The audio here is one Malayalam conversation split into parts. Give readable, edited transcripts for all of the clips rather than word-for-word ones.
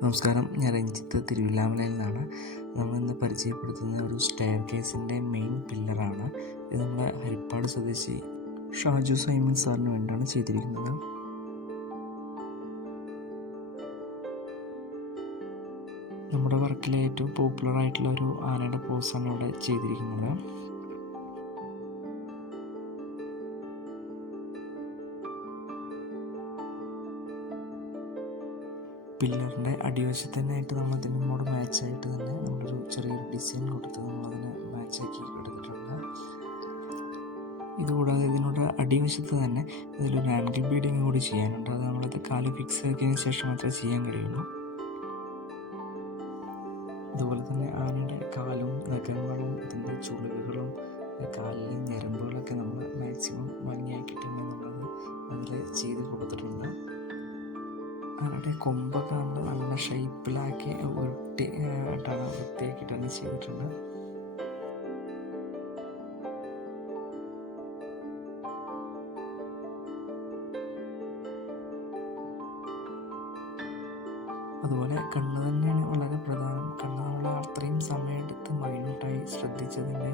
നമസ്കാരം, ഞാൻ രഞ്ജിത്ത് തിരുവില്ലാമലയിൽ നിന്നാണ്. നമ്മളിന്ന് പരിചയപ്പെടുത്തുന്ന ഒരു സ്റ്റെയർ കേസിൻ്റെ മെയിൻ പില്ലറാണ്. ഇത് നമ്മുടെ ഹരിപ്പാട് സ്വദേശി ഷാജു സൈമൺ സാറിന് വേണ്ടിയാണ് ചെയ്തിരിക്കുന്നത്. നമ്മുടെ വർക്കിലെ ഏറ്റവും പോപ്പുലർ ആയിട്ടുള്ള ഒരു ആനയുടെ പോസാണ് ഇവിടെ ചെയ്തിരിക്കുന്നത്. പില്ലറിൻ്റെ അടിവശത്ത് തന്നെയായിട്ട് നമ്മൾ അതിനോട് മാച്ചായിട്ട് തന്നെ നമ്മളൊരു ചെറിയൊരു ഡിസൈൻ കൊടുത്ത് നമ്മളതിനെ മാച്ചാക്കി എടുത്തിട്ടുണ്ട്. ഇതുകൂടാതെ ഇതിനോട് അടിവശത്ത് തന്നെ ഇതിലൊരു ആംഗിൾ ബീഡിങ് കൂടി ചെയ്യാനുണ്ട്. അത് നമ്മളത് കാല് ഫിക്സ് ആക്കിയതിന് ശേഷം മാത്രമേ ചെയ്യാൻ കഴിയുള്ളൂ. അതുപോലെ തന്നെ ആനയുടെ കാലും നഖങ്ങളും ഇതിൻ്റെ ചുളിവുകളും കാലിലെ ഞരമ്പുകളൊക്കെ നമ്മൾ മാക്സിമം ഭംഗിയാക്കിയിട്ട് നമ്മളത് അതിൽ ചെയ്ത് കൊടുത്തിട്ടുണ്ട്. ആനയുടെ കൊമ്പൊക്കെ നമ്മൾ നല്ല ഷേപ്പിലാക്കി വൃത്തിയാക്കിയിട്ടാണ് ചെയ്തിട്ടുണ്ട്. അതുപോലെ കണ്ണ് തന്നെയാണ് വളരെ പ്രധാനം. കണ്ണ് നമ്മൾ അത്രയും സമയമെടുത്ത് മൈന്യൂട്ടായി ശ്രദ്ധിച്ചതിൻ്റെ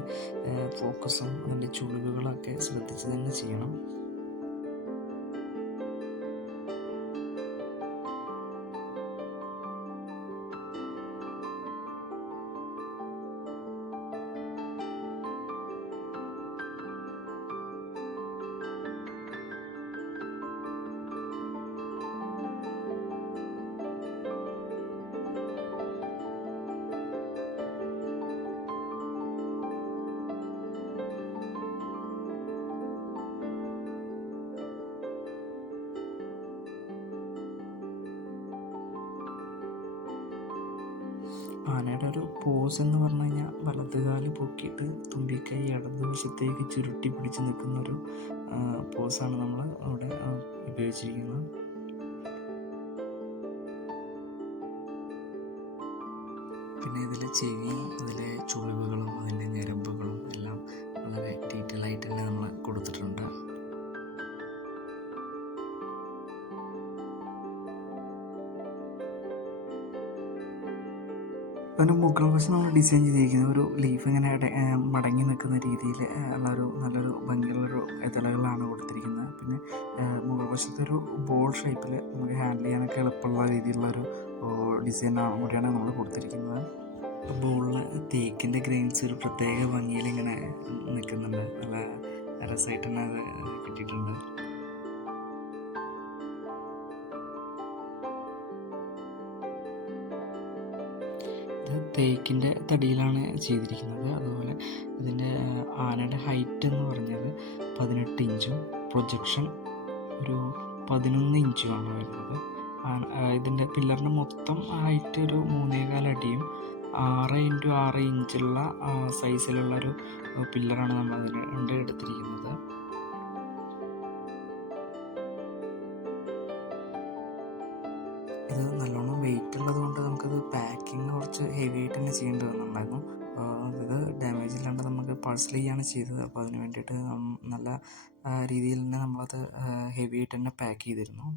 ഫോക്കസും അതിൻ്റെ ചുളിവുകളൊക്കെ ശ്രദ്ധിച്ച് തന്നെ ചെയ്യണം. ആനയുടെ ഒരു പോസ് എന്ന് പറഞ്ഞു കഴിഞ്ഞാൽ വലതുകാല് പൊക്കിയിട്ട് തുമ്പിക്കൈ ഇടതുവശത്തേക്ക് ചുരുട്ടി പിടിച്ച് നിൽക്കുന്ന ഒരു പോസാണ് നമ്മൾ അവിടെ ഉപയോഗിച്ചിരിക്കുന്നത്. പിന്നെ ഇതിലെ ചെവിയും അതിലെ ചുളിവുകളും അതിൻ്റെ ഞരമ്പുകളും എല്ലാം വളരെ ഡീറ്റെയിൽ ആയിട്ട് തന്നെ നമ്മൾ കൊടുത്തിട്ടുണ്ട്. അതിൻ്റെ മുകൾ വശം നമ്മൾ ഡിസൈൻ ചെയ്തിരിക്കുന്നത് ഒരു ലീഫ് ഇങ്ങനെ മടങ്ങി നിൽക്കുന്ന രീതിയിൽ ഉള്ളൊരു നല്ലൊരു ഭംഗിയുള്ളൊരു ഇതളകളാണ് കൊടുത്തിരിക്കുന്നത്. പിന്നെ മുകൾ വശത്തൊരു ബോൾ ഷേപ്പിൽ നമുക്ക് ഹാൻഡിൽ ചെയ്യാനൊക്കെ എളുപ്പമുള്ള രീതിയിലുള്ളൊരു ഡിസൈൻ കൂടിയാണ് നമ്മൾ കൊടുത്തിരിക്കുന്നത്. ബോളിൽ തേക്കിൻ്റെ ഗ്രെയിൻസ് ഒരു പ്രത്യേക ഭംഗിയിൽ ഇങ്ങനെ നിൽക്കുന്നുണ്ട്. നല്ല രസമായിട്ട് തന്നെ അത് കിട്ടിയിട്ടുണ്ട്. തേക്കിൻ്റെ തടിയിലാണ് ചെയ്തിരിക്കുന്നത്. അതുപോലെ ഇതിൻ്റെ ആനയുടെ ഹൈറ്റ് എന്ന് പറഞ്ഞത് 18 ഇഞ്ചും പ്രൊജക്ഷൻ ഒരു 11 ഇഞ്ചുമാണ് വരുന്നത്. ഇതിൻ്റെ പില്ലറിൻ്റെ മൊത്തം ഹൈറ്റ് ഒരു 3.25 അടിയും 6x6 ഇഞ്ചുള്ള സൈസിലുള്ളൊരു പില്ലറാണ് നമ്മൾ അതിന് എടുത്തിരിക്കുന്നത്. ഇത് നല്ലോണം വെയിറ്റ് ഉള്ളത് കൊണ്ട് നമുക്കത് പാക്കിങ് കുറച്ച് ഹെവി ആയിട്ട് തന്നെ ചെയ്യേണ്ടി വന്നിട്ടുണ്ടായിരുന്നു. ഇത് ഡാമേജ് ഇല്ലാണ്ട് നമുക്ക് പാഴ്സൽ ചെയ്യാണ് ചെയ്തത്. അപ്പോൾ അതിന് വേണ്ടിയിട്ട് നല്ല രീതിയിൽ തന്നെ നമ്മളത് ഹെവി ആയിട്ട് തന്നെ പാക്ക് ചെയ്തിരുന്നു.